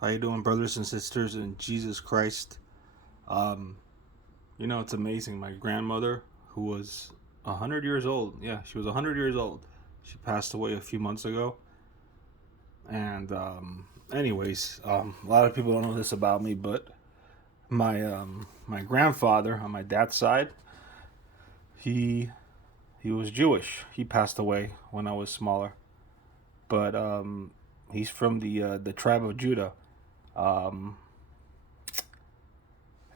How you doing, brothers and sisters in Jesus Christ? Um, it's amazing. My grandmother, who was 100 years old, yeah, she was 100 years old. She passed away a few months ago. And a lot of people don't know this about me, but my grandfather on my dad's side, he he was Jewish. He passed away when I was smaller, but he's from the tribe of Judah. Um,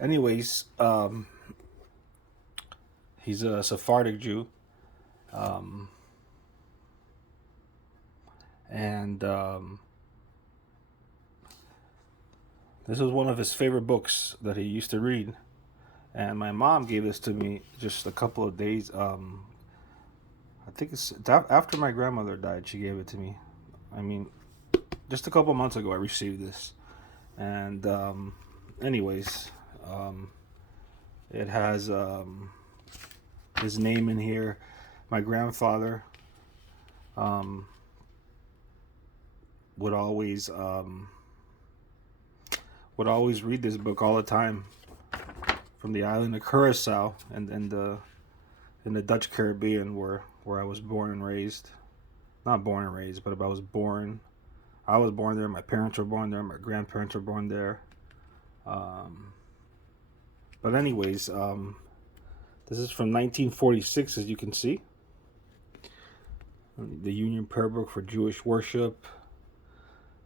anyways, he's a Sephardic Jew, um, and this was one of his favorite books that he used to read. And my mom gave this to me just a couple of days. I think it's after my grandmother died. She gave it to me. I mean, just a couple months ago, I received this. And anyways, um, it has his name in here. My grandfather um, would always read this book all the time from the island of Curacao and the in the Dutch Caribbean where I was born and raised. Not born and raised, but I was born. I was born there. My parents were born there. My grandparents were born there. Um, but anyways, this is from 1946, as you can see. The Union Prayer Book for Jewish Worship,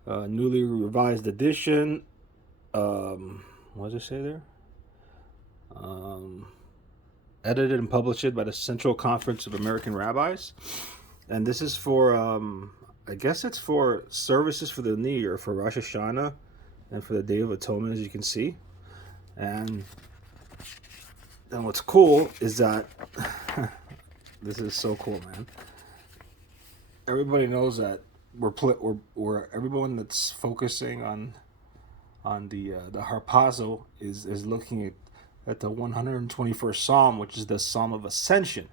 newly revised edition. What does it say there? Edited and published by the Central Conference of American Rabbis. And this is for, I guess it's for services for the New Year, for Rosh Hashanah and for the Day of Atonement, as you can see. And what's cool is that, this is so cool, man. Everybody knows that we're everyone that's focusing on the harpazo is looking at the 121st Psalm, which is the Psalm of Ascension.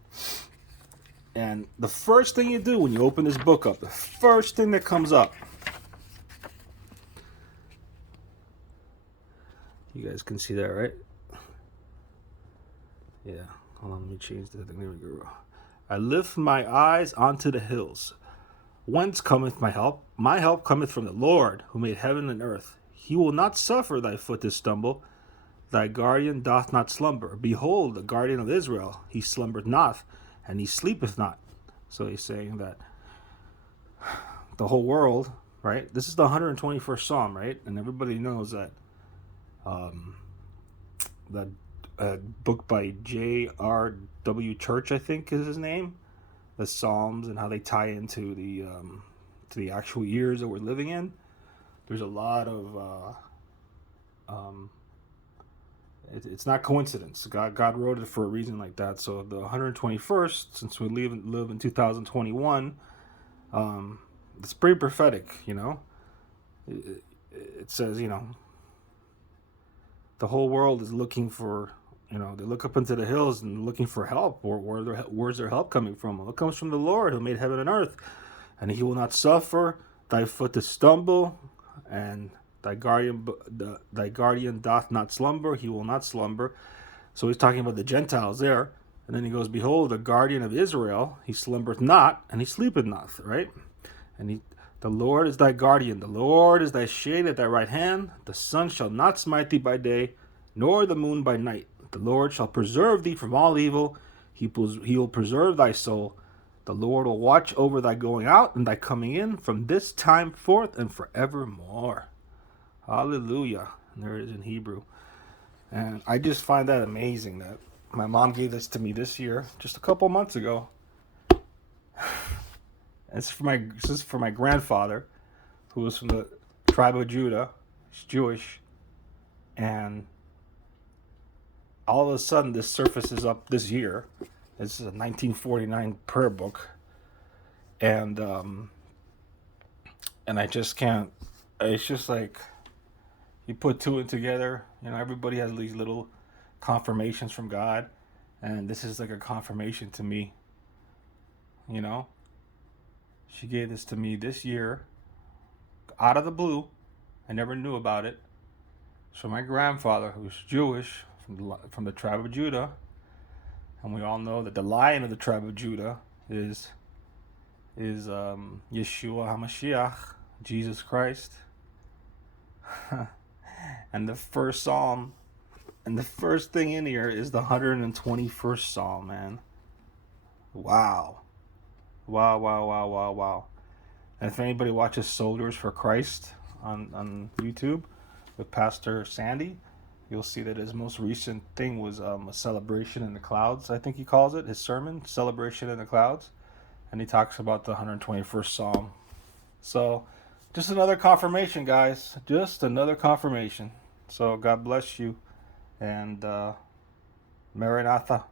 And the first thing you do when you open this book up, the first thing that comes up, you guys can see that, right? Yeah. Hold on, let me change the thing. There we go. I lift my eyes onto the hills. Whence cometh my help? My help cometh from the Lord, who made heaven and earth. He will not suffer thy foot to stumble. Thy guardian doth not slumber. Behold, the guardian of Israel, he slumbereth not, and he sleepeth not. So he's saying that the whole world, right? This is the 121st Psalm, right? And everybody knows that that book by J.R.W. Church, I think is his name, the Psalms and how they tie into the actual years that we're living in. There's a lot of it's not coincidence. God wrote it for a reason like that. So the 121st, since we live in 2021, it's pretty prophetic. It says the whole world is looking for. They look up into the hills and looking for help. Where's their help coming from? Well, it comes from the Lord who made heaven and earth, and He will not suffer thy foot to stumble, and thy guardian doth not slumber. He will not slumber. So he's talking about the Gentiles there, and then he goes, "Behold, the guardian of Israel, he slumbereth not, and he sleepeth not." Right, the Lord is thy guardian. The Lord is thy shade at thy right hand. The sun shall not smite thee by day, nor the moon by night. The Lord shall preserve thee from all evil. He will preserve thy soul. The Lord will watch over thy going out and thy coming in from this time forth and forevermore. Hallelujah. And there it is in Hebrew. And I just find that amazing that my mom gave this to me this year, just a couple months ago. This is for my grandfather, who was from the tribe of Judah. He's Jewish. And all of a sudden, this surfaces up this year. This is a 1949 prayer book. And I just can't. It's just like you put two and together. Everybody has these little confirmations from God, and this is like a confirmation to me. She gave this to me this year, out of the blue, I never knew about it. So my grandfather, who's Jewish, from the tribe of Judah, and we all know that the lion of the tribe of Judah is Yeshua HaMashiach, Jesus Christ. And the first psalm, and the first thing in here is the 121st psalm, man. Wow. Wow, wow, wow, wow, wow. And if anybody watches Soldiers for Christ on YouTube with Pastor Sandy, you'll see that his most recent thing was a celebration in the clouds, I think he calls it, his sermon, Celebration in the Clouds. And he talks about the 121st Psalm. So, just another confirmation, guys. Just another confirmation. So, God bless you. And Maranatha.